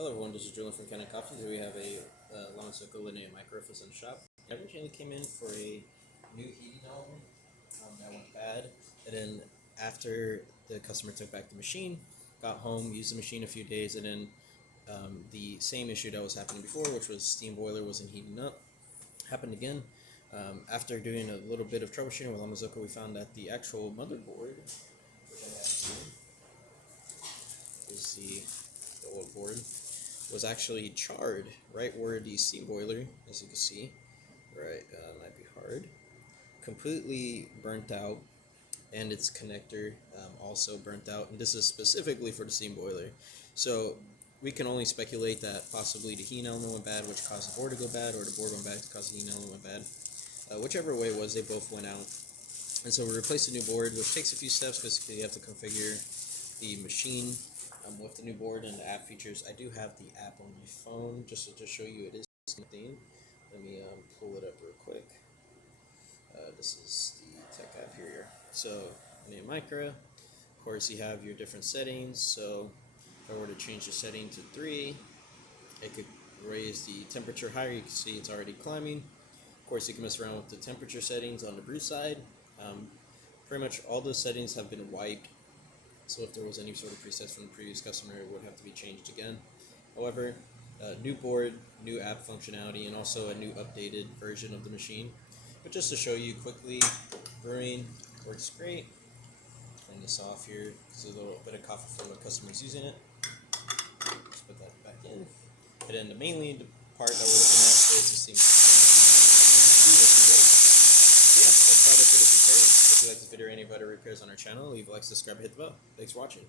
Hello everyone, this is Julian from Kanen Coffee. Today we have a Marzocco Linea Micra for the shop. I originally came in for a new heating element that went bad, and then after the customer took back the machine, got home, used the machine a few days, and then the same issue that was happening before, which was steam boiler wasn't heating up, happened again. After doing a little bit of troubleshooting with Marzocco, we found that the actual motherboard, which I have here, is the old board, was actually charred right where the steam boiler, as you can see, right, might be hard, completely burnt out, and its connector also burnt out, and this is specifically for the steam boiler. So we can only speculate that possibly the heating element went bad, which caused the board to go bad, or the board went bad to cause the heating element went bad. Whichever way it was, they both went out. And so we replaced the new board, which takes a few steps. Basically, you have to configure the machine with the new board and the app features. I do have the app on my phone just to show you it is the same thing. Let me pull it up real quick. This is the tech app here. So, Linea Micra. Of course, you have your different settings. So, if I were to change the setting to 3, it could raise the temperature higher. You can see it's already climbing. Of course, you can mess around with the temperature settings on the brew side. Pretty much all those settings have been wiped. So if there was any sort of presets from the previous customer, it would have to be changed again. However, new board, new app functionality, and also a new updated version of the machine. But just to show you quickly, brewing works great. Clean this off here because there's a little bit of coffee from the customers using it. Just put that back in. And then mainly the part that we're looking at is the steam. That's about it for the tutorial. If you like this video or any of our other repairs on our channel, leave a like, subscribe, hit the bell. Thanks for watching.